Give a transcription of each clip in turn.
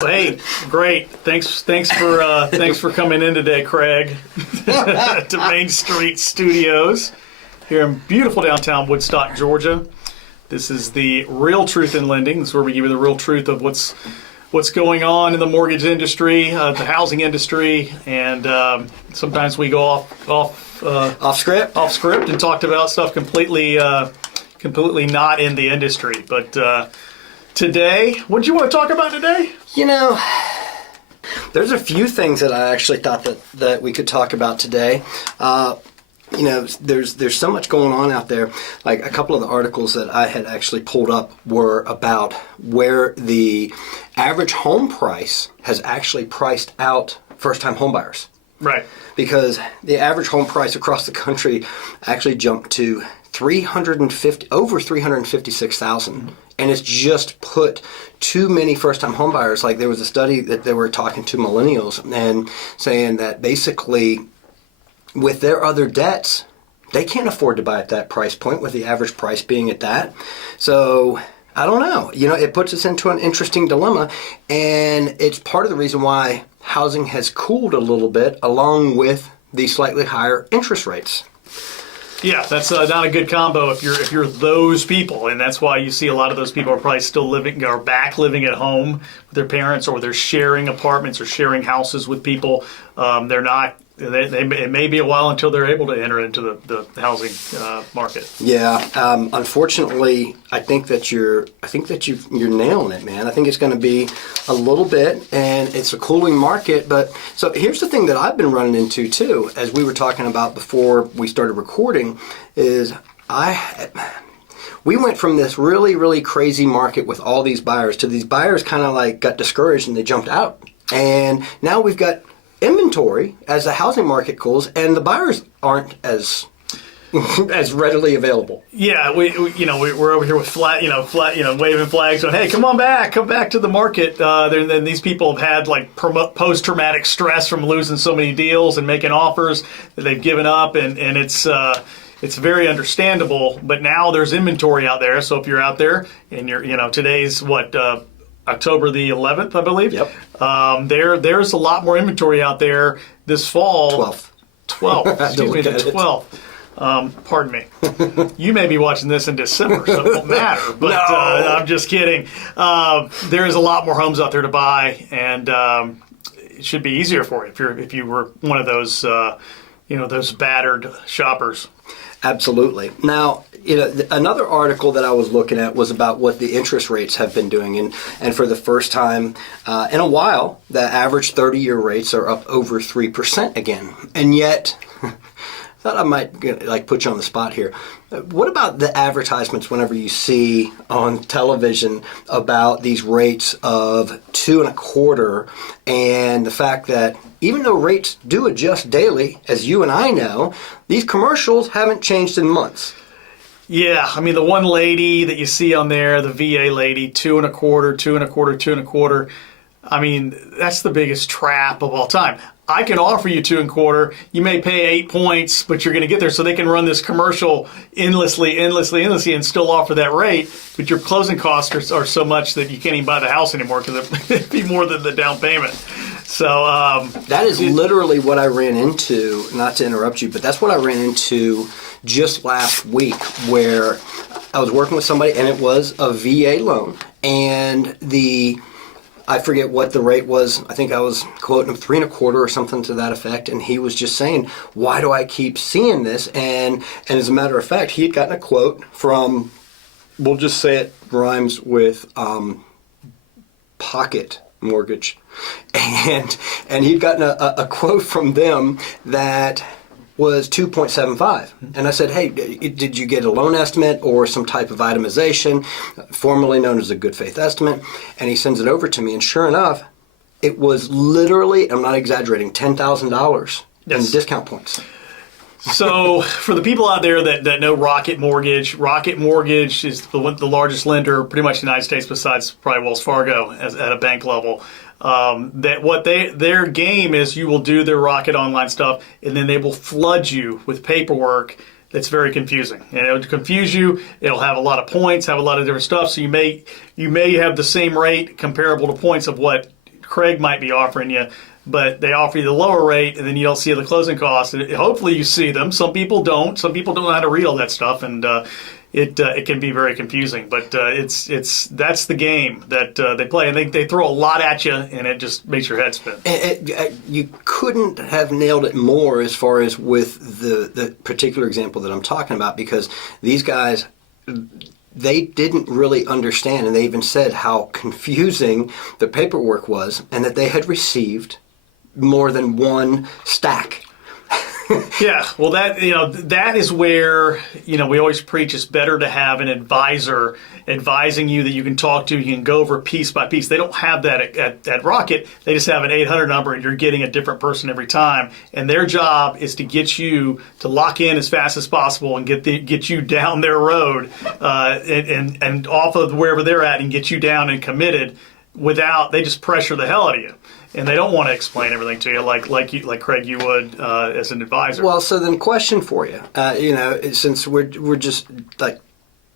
Hey, great. Thanks for coming in today, Craig, to Main Street Studios here in beautiful downtown Woodstock, Georgia. This is the Real Truth in Lending. This is where we give you the real truth of what's going on in the mortgage industry, the housing industry, and sometimes we go off script and talked about stuff completely not in the industry, but. Today, what do you want to talk about today? You know, there's a few things that I actually thought that we could talk about today. There's so much going on out there. Like a couple of the articles that I had actually pulled up were about where the average home price has actually priced out first-time homebuyers. Right. Because the average home price across the country actually jumped to over 356,000, and it's just put too many first-time homebuyers. Like there was a study that they were talking to millennials and saying that basically with their other debts, they can't afford to buy at that price point with the average price being at that. So I don't know. You know, it puts us into an interesting dilemma, and it's part of the reason why housing has cooled a little bit along with the slightly higher interest rates. Yeah, that's not a good combo if you're those people, and that's why you see a lot of those people are probably still living at home with their parents, or they're sharing apartments or sharing houses with people. They're not. It may be a while until they're able to enter into the housing market. Yeah, unfortunately, I think that you're nailing it, man. I think it's going to be a little bit, and it's a cooling market. But so here's the thing that I've been running into too, as we were talking about before we started recording, is we went from this really, really crazy market with all these buyers to these buyers kind of like got discouraged and they jumped out, and now we've got inventory as the housing market cools, and the buyers aren't as readily available. Yeah, we're over here with waving flags, going, "Hey, come back to the market." Then these people have had like post-traumatic stress from losing so many deals and making offers that they've given up, and it's very understandable. But now there's inventory out there, so if you're out there and today's October the 11th, I believe. Yep. There's a lot more inventory out there this fall. 12th. Excuse me, the 12th. Pardon me. You may be watching this in December, so it won't matter. But No. I'm just kidding. There's a lot more homes out there to buy, and it should be easier for you if you were one of those those battered shoppers. Absolutely. Now, another article that I was looking at was about what the interest rates have been doing. And for the first time in a while, the average 30-year rates are up over 3% again. And yet, I thought I might put you on the spot here. What about the advertisements whenever you see on television about these rates of 2.25%, and the fact that even though rates do adjust daily, as you and I know, these commercials haven't changed in months? Yeah, I mean, the one lady that you see on there, the VA lady, 2.25%, 2.25%, 2.25%. I mean, that's the biggest trap of all time. I can offer you 2.25%. You may pay 8 points, but you're going to get there. So they can run this commercial endlessly, and still offer that rate. But your closing costs are so much that you can't even buy the house anymore because it'd be more than the down payment. So that is literally what I ran into. Not to interrupt you, but that's what I ran into just last week, where I was working with somebody, and it was a VA loan, and I forget what the rate was. I think I was quoting him 3.25% or something to that effect. And he was just saying, why do I keep seeing this? And as a matter of fact, he had gotten a quote from, we'll just say it rhymes with Pocket Mortgage. And he'd gotten a quote from them that was 2.75. And I said, hey, did you get a loan estimate or some type of itemization, formerly known as a good faith estimate? And he sends it over to me, and sure enough, it was literally, I'm not exaggerating, $10,000 in discount points. So for the people out there that know Rocket Mortgage is the largest lender pretty much in the United States, besides probably Wells Fargo at a bank level. Their game is, you will do their Rocket online stuff, and then they will flood you with paperwork that's very confusing. And it'll confuse you. It'll have a lot of points, have a lot of different stuff. So you may have the same rate comparable to points of what Craig might be offering you, but they offer you the lower rate, and then you don't see the closing costs. And hopefully you see them. Some people don't. Some people don't know how to read all that stuff, and it can be very confusing. But that's the game that they play, and they throw a lot at you, and it just makes your head spin. You couldn't have nailed it more as far as with the particular example that I'm talking about, because these guys, they didn't really understand, and they even said how confusing the paperwork was, and that they had received more than one stack. Yeah, well, that is where, we always preach it's better to have an advisor advising you that you can talk to. You can go over piece by piece. They don't have that at Rocket. They just have an 800 number, and you're getting a different person every time. And their job is to get you to lock in as fast as possible and get you down their road and off of wherever they're at and get you down and committed. They just pressure the hell out of you. And they don't want to explain everything to you like Craig, you would as an advisor. Well, so then question for you, since we're just like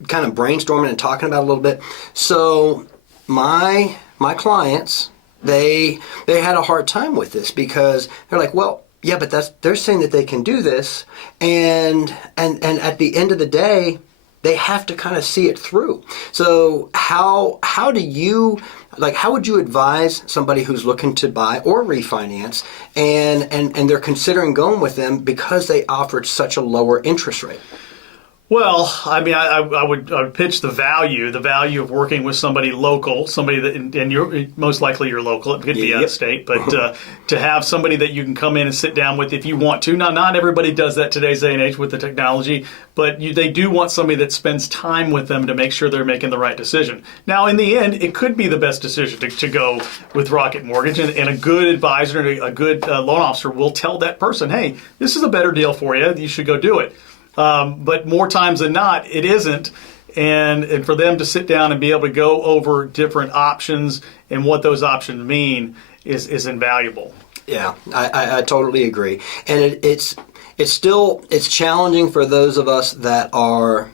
kind of brainstorming and talking about it a little bit. So my clients, they had a hard time with this because they're like, well, yeah, but they're saying that they can do this, and at the end of the day, they have to kind of see it through. So how would you advise somebody who's looking to buy or refinance and they're considering going with them because they offered such a lower interest rate? Well, I mean, I would pitch the value of working with somebody local, somebody that, and you're most likely you're local. It could be out of state, but to have somebody that you can come in and sit down with if you want to. Now, not everybody does that today's day and age with the technology, but they do want somebody that spends time with them to make sure they're making the right decision. Now, in the end, it could be the best decision to go with Rocket Mortgage, and a good advisor, a good loan officer will tell that person, hey, this is a better deal for you. You should go do it. But more times than not, it isn't. And for them to sit down and be able to go over different options and what those options mean is invaluable. Yeah, I totally agree. And it's challenging for those of us that are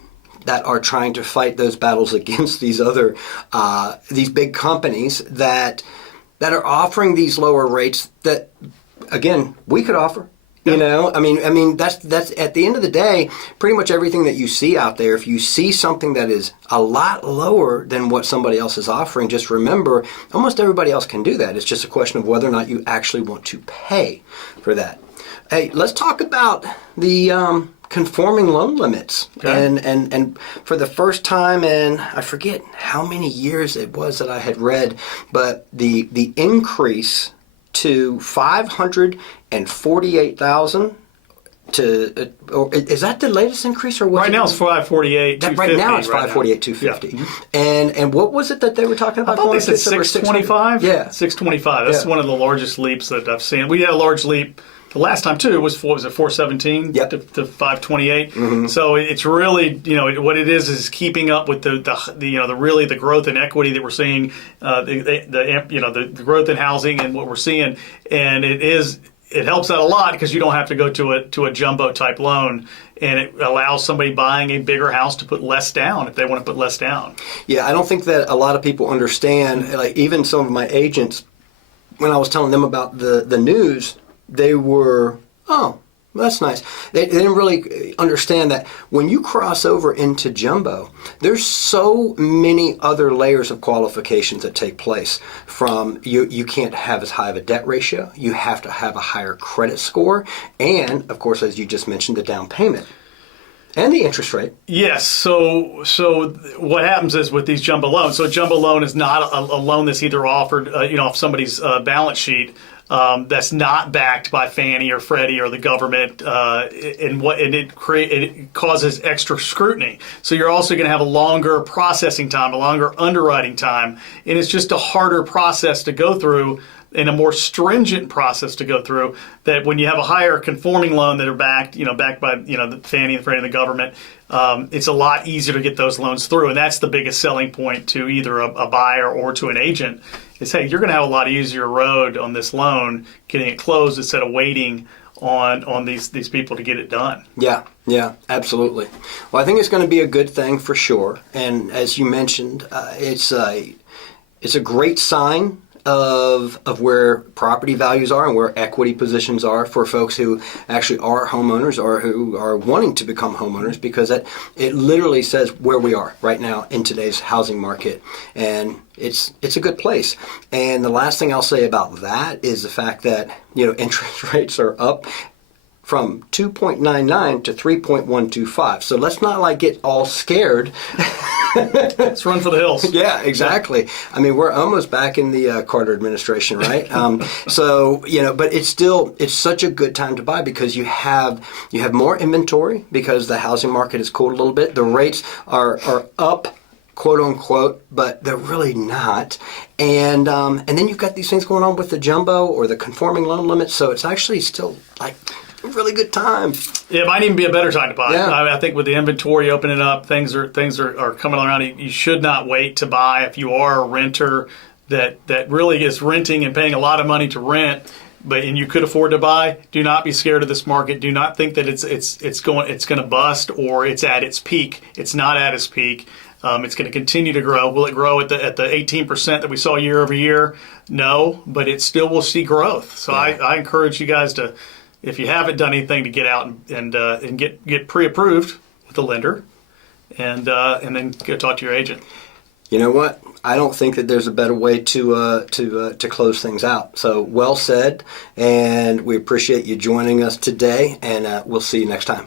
trying to fight those battles against these other these big companies that are offering these lower rates that, again, we could offer. I mean, that's at the end of the day, pretty much everything that you see out there. If you see something that is a lot lower than what somebody else is offering, just remember, almost everybody else can do that. It's just a question of whether or not you actually want to pay for that. Hey, let's talk about the conforming loan limits. Okay. And for the first time in, I forget how many years it was that I had read, but the increase to 548,000 to is that the latest increase or what? Right now it's 548. Right now it's 548, 250. Yeah. And what was it that they were talking about? I thought they said 625. Yeah, 625. That's one of the largest leaps that I've seen. We had a large leap the last time too. Was it 417 yep. to 528? Mm-hmm. So it's really what it is keeping up with the growth in equity that we're seeing, the growth in housing and what we're seeing, and it helps out a lot because you don't have to go to a jumbo type loan, and it allows somebody buying a bigger house to put less down if they want to put less down. Yeah, I don't think that a lot of people understand. Like even some of my agents, when I was telling them about the news, they were, oh, that's nice. They didn't really understand that when you cross over into jumbo, there's so many other layers of qualifications that take place. From you can't have as high of a debt ratio, you have to have a higher credit score, and of course, as you just mentioned, the down payment. And the interest rate. Yes. So what happens is with these jumbo loans, so a jumbo loan is not a loan that's either offered, off somebody's balance sheet. That's not backed by Fannie or Freddie or the government, and it causes extra scrutiny. So you're also going to have a longer processing time, a longer underwriting time, and it's just a harder process to go through and a more stringent process to go through. That when you have a higher conforming loan that are backed by the Fannie and Freddie and the government, it's a lot easier to get those loans through, and that's the biggest selling point to either a buyer or to an agent. Is, hey, you're going to have a lot easier road on this loan getting it closed instead of waiting on these people to get it done. Yeah, absolutely. Well, I think it's going to be a good thing for sure. And as you mentioned, it's a great sign of where property values are and where equity positions are for folks who actually are homeowners or who are wanting to become homeowners, because it literally says where we are right now in today's housing market. And it's a good place. And the last thing I'll say about that is the fact that, interest rates are up from 2.99 to 3.125. So let's not get all scared. Let's run for the hills. Yeah, exactly. I mean, we're almost back in the Carter administration, right? But it's such a good time to buy because you have more inventory because the housing market has cooled a little bit. The rates are up, quote unquote, but they're really not. And then you've got these things going on with the jumbo or the conforming loan limits. So it's actually still a really good time. Yeah, it might even be a better time to buy. Yeah. I think with the inventory opening up, things are coming around. You should not wait to buy if you are a renter that really is renting and paying a lot of money to rent, and you could afford to buy. Do not be scared of this market. Do not think that it's going to bust or it's at its peak. It's not at its peak. It's going to continue to grow. Will it grow at the 18% that we saw year over year? No, but it still will see growth. So yeah. I encourage you guys to, if you haven't done anything, to get out and get pre-approved with the lender, and then go talk to your agent. You know what? I don't think that there's a better way to close things out. So well said, and we appreciate you joining us today, and we'll see you next time.